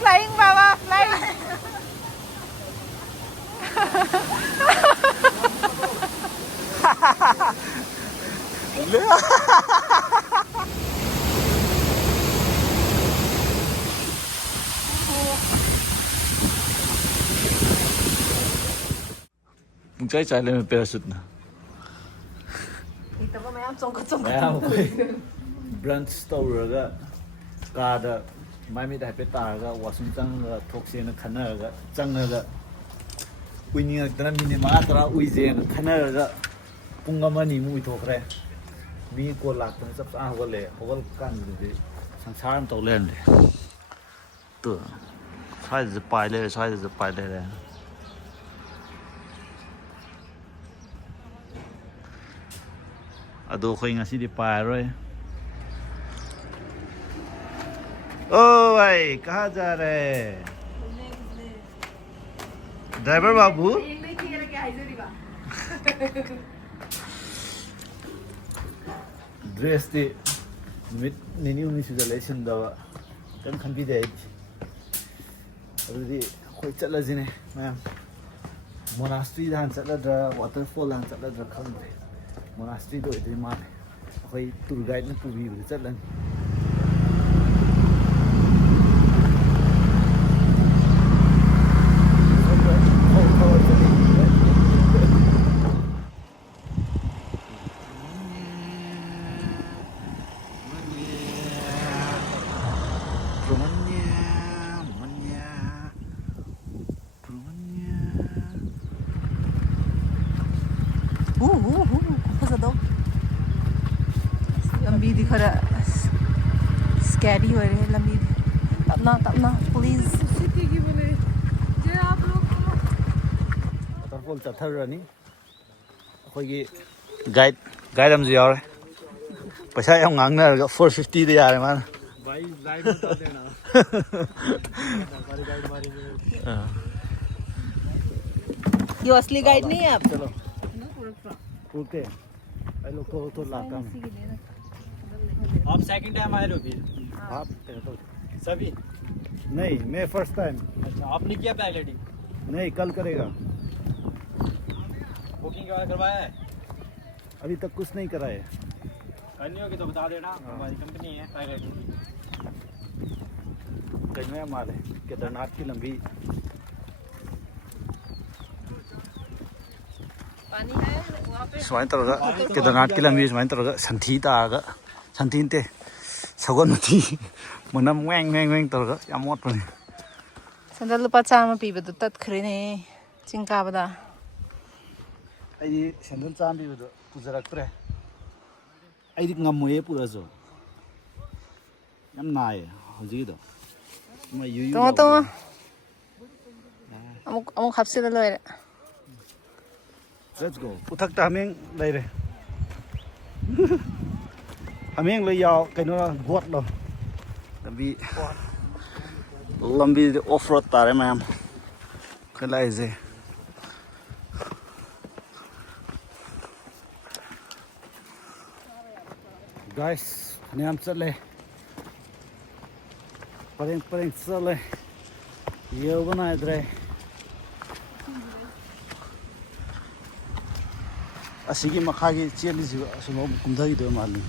flying Baba flying Chạy chạy lên parachute nè. Ito pa mayam songkot Mayam ko brunch store ga kada mai mi dai pe ta ga wasung chang ga thok se na khana ga chang ga uini ga dana mi ne ma tra ui je na khana ga pung ama ni mu thok re mi ko lak tan sap a ho le ho kan de sangsar am to len de tu sai de pai le Ado khoi ngasi di pai rồi. Oh भाई कहाँ जा रहे हैं? Driver बाबू? Dress ती मिट निनी उन्हीं से जले सिंदावा कन खन भी दे अभी कोई चला जिने मैम मोनास्ट्री दान चला ड्रा वाटरफॉल दान चला ड्रा खन दे मोनास्ट्री तो इतनी मार है कोई टूर गाइड ने पूरी भी चला फजदो लंबी दी खरा स्कैरी हो रही है लंबी तपना प्लीज सिटी की बोले जे आप लोग वाटरफॉल चथर रनी अखोगी गाइड हम यार पैसा हम ngang na 450 दे यार मान भाई लाइव बता देना हमारी गाइड मारेंगे ये असली गाइड नहीं है आप चलो पूछते आई लोग तो लाता में आप सेकंड टाइम आए हो फिर आप तो सभी नहीं मैं फर्स्ट टाइम अच्छा आपने किया पहले नहीं कल करेगा बुकिंग करवाया है अभी तक कुछ नहीं करा है करनी होगी तो बता देना हमारी कंपनी है पायलट कहीं में माल है केदारनाथ की लंबी पानी है वहाँ पे सुमाइन तरगा केदारनाथ की लंबी सुमाइन तरगा संथी तागा संथी ते सगोन मथी मनम वेंग तरगा याम मोट पने संदल लुपा चामा पीबदु तत्खरेने चिंग काबदा आई संदल चाम पीबदु पुजरक्त्रे आई ngam पूरा जो याम नाय हजिदो मै यु तो अमुक हापसिला लोइरे Let's go. Uthak ta hameng lai re. Hameng lai yaw kaino got lo. Lambi off road tare ma'am. Khalai je. Guys, niam chale. Pareng chale. Ye bana idre. असीगी मखागी चेली असुलो कुमधगी दो माली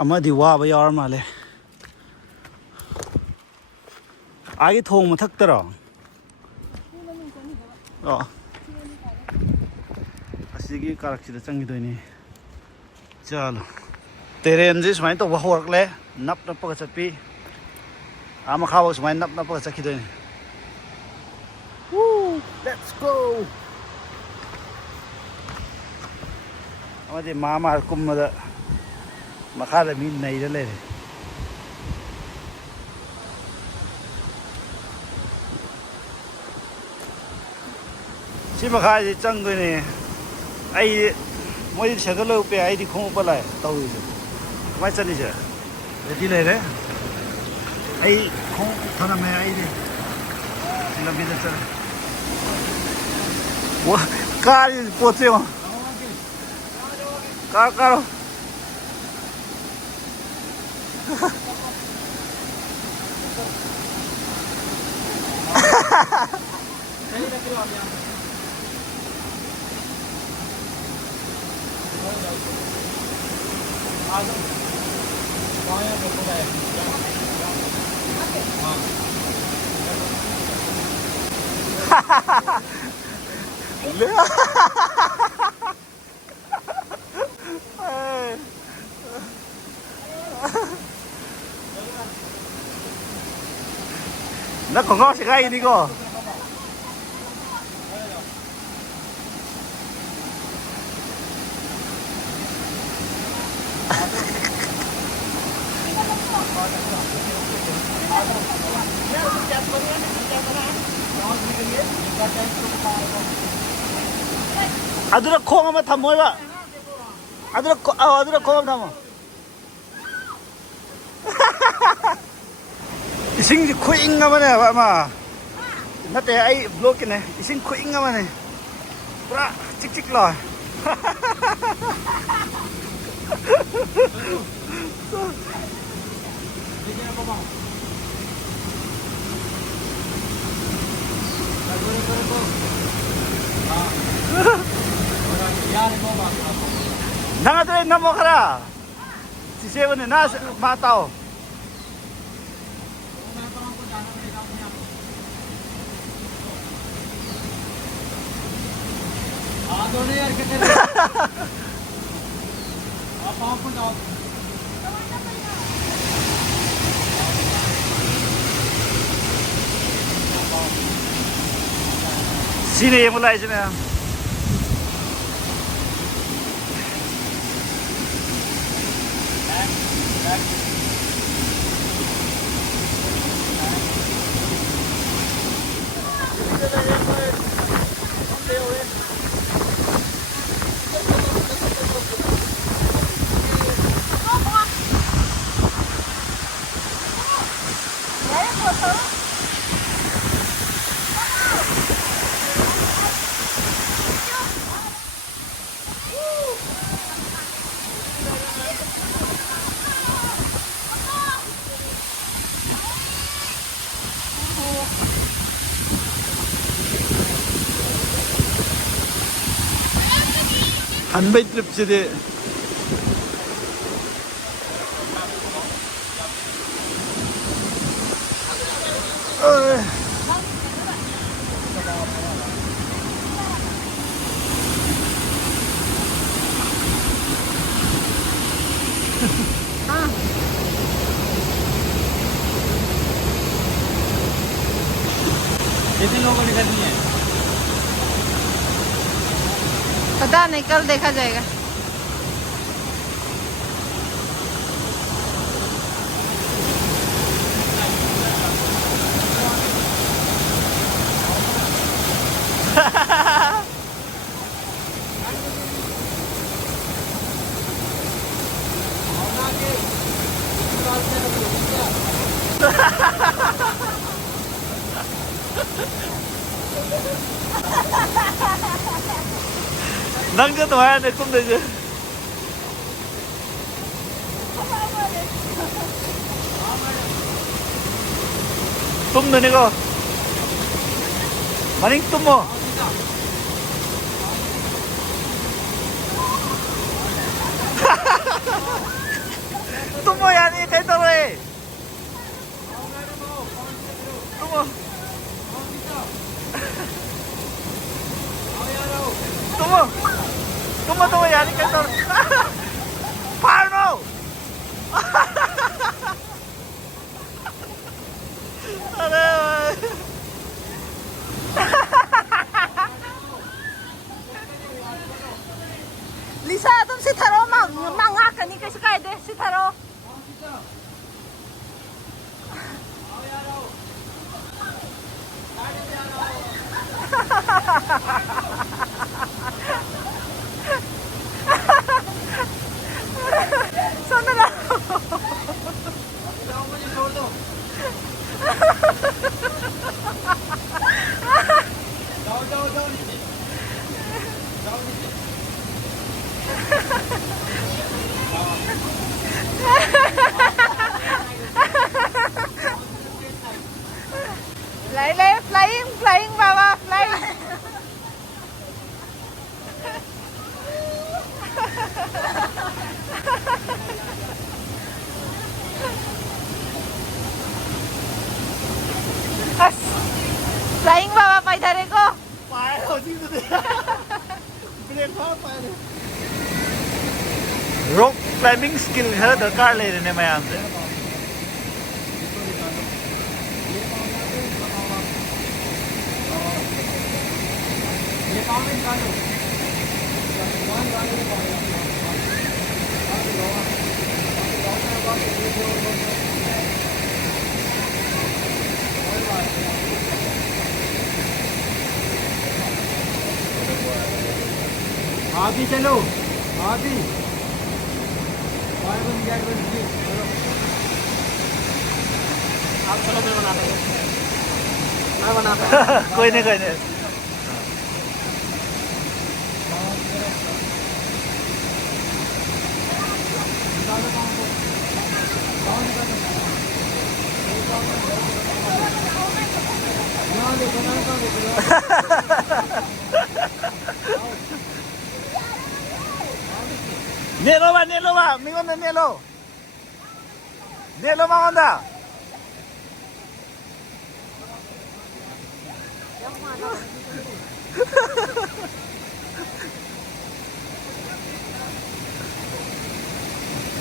अमदी वाब यार माले आगे थोंग मथक्तरो असीगी कारक्सिदा चंगिदोनी चलो तेरेन जी सुमाइन तो वहरकले नप नपगा चपी आमा खाबो सुमाइन नप नपगा चखिदोनी लेट्स गो अमदे मामा कुमदा मखाला मी नैदा ले सी मखाजी चंगने आई मोई सेगलो पे आई दि खों पलाय तौइसे माइ चलिसे रेडी ले रे आई खों थाना में आई दि लंबी चल 와, 까리 보세요. 까로. Nó còn có sẽ gây đi cô. 아들아 콩 한번 다 모여봐. 아들아 콩 한번 담아. 이승지 코잉 가만해 아마. 나때 아이 블록이네. 이승 코잉 가만해. 뿌라 찍찍 러. Nangatulay na mo kara. Si Seven na mataw. दोनों यार कितने आप पाँव को जाओ Sino yung mula isa na? 한바이 트립 세대. कितने लोगों ने करनी है पता नहीं, कल देखा जाएगा। 남자도 와야 돼, 꿈도 이제. 좀 더 내가. 많이 또 뭐. 또 뭐야, 니, 대단해. 또 뭐. Tunggu ya di kantor. Parno. Aduh. Lisa, तुम सितारो मांगा कनी कैसे कह दे सितारो. ब्रेक फास्ट पाए रॉक क्लाइंबिंग स्किल खरा दरकार ले रहे मैम से आगे चलो आगे by one get one free चलो आप चलो मैं बनाता हूँ कोई नहीं Nelo ba, mingon na Nelo. Nelo ba onda?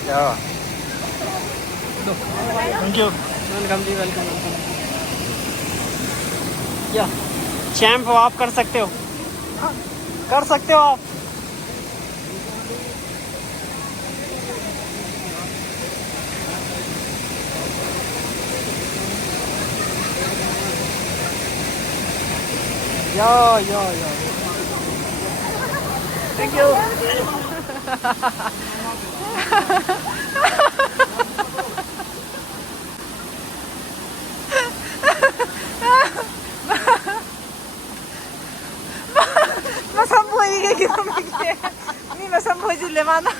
Yeah. Thank you. Welcome जी वेलकम क्या चैंप हो आप कर सकते हो आप या Thank you. Masamboy 이게 기름이게. 니 masamboy 줄래 많아.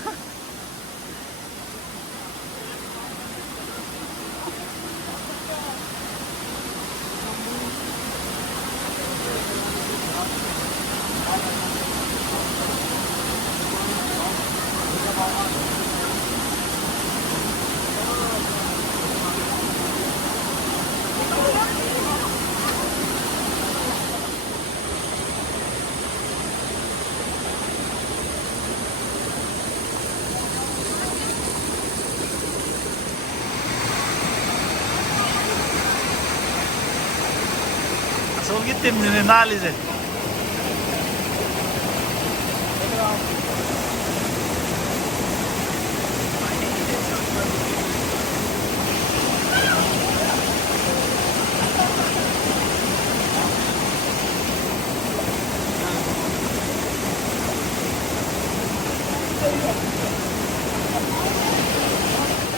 So gittim ni nalize.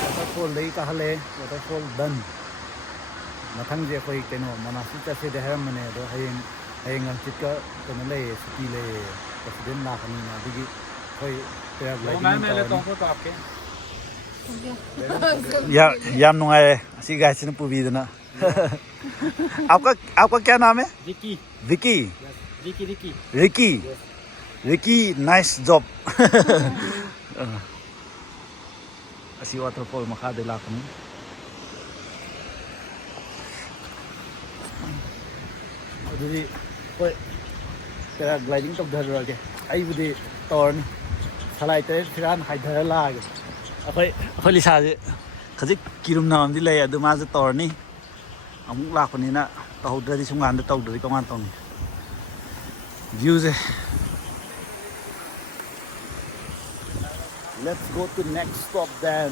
Waterfall lấy cả hale, waterfall done. Mathang je koi keno manasi cha se de haram mane do hayeng chit ka keno le city le president la khani na digi koi paragliding मैं लेता हूँ photo आपके याम नुंगाए asi guys ne pubidana आपका क्या नाम है Vicky Vicky Vicky Ricky nice job asi waterfall makha de la khani अदुदी कोई paragliding तौधरगे अबूदी तौरनी सलाई तरह फिरान हाइधर लागे अखोई लिसाजे खजिक किरुम नामदी लय अदु माजे तौरनी अमुक लाखनीना तौद्रदी सुंगान तौद्रदी कमान तौनी व्यू से Let's go to next stop then.